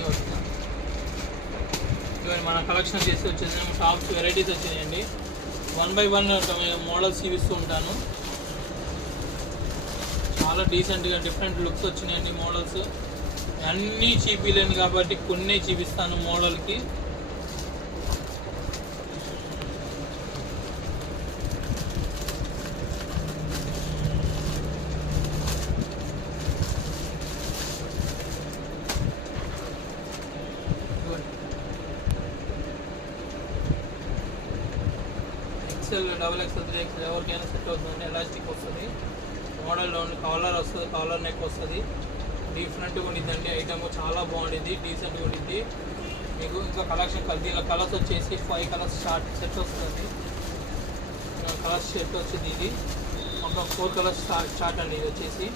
అన్నీ వస్తాయి. ఇవన్నీ మన కలెక్షన్ చేసి వచ్చేసి టాప్స్ వెరైటీస్ వచ్చినాయండి. 1 by 1 మోడల్స్ చూపిస్తూ ఉంటాను. చాలా డీసెంట్గా డిఫరెంట్ లుక్స్ వచ్చినాయండి మోడల్స్. అన్నీ చూపించలేను కాబట్టి కొన్ని చూపిస్తాను మోడల్కి. XL, XXL, 3XL ఎవరికైనా సెట్ అవుతుందండి. ఎలాస్టిక్ వస్తుంది, మోడల్లో కాలర్ వస్తుంది, కాలర్ నెక్ వస్తుంది. డిఫరెంట్గా ఉండిద్దండి. ఐటమ్ చాలా బాగుండిద్ది, డీసెంట్గా ఉండిద్ది. మీకు ఇంకా కలెక్షన్ దీనిలో కలర్స్ వచ్చేసి 5 కలర్స్ సెట్ వస్తుంది. కలర్స్ సెట్ వచ్చింది. ఇది ఒక 4 కలర్స్ స్టార్ట్ అండి. ఇది వచ్చేసి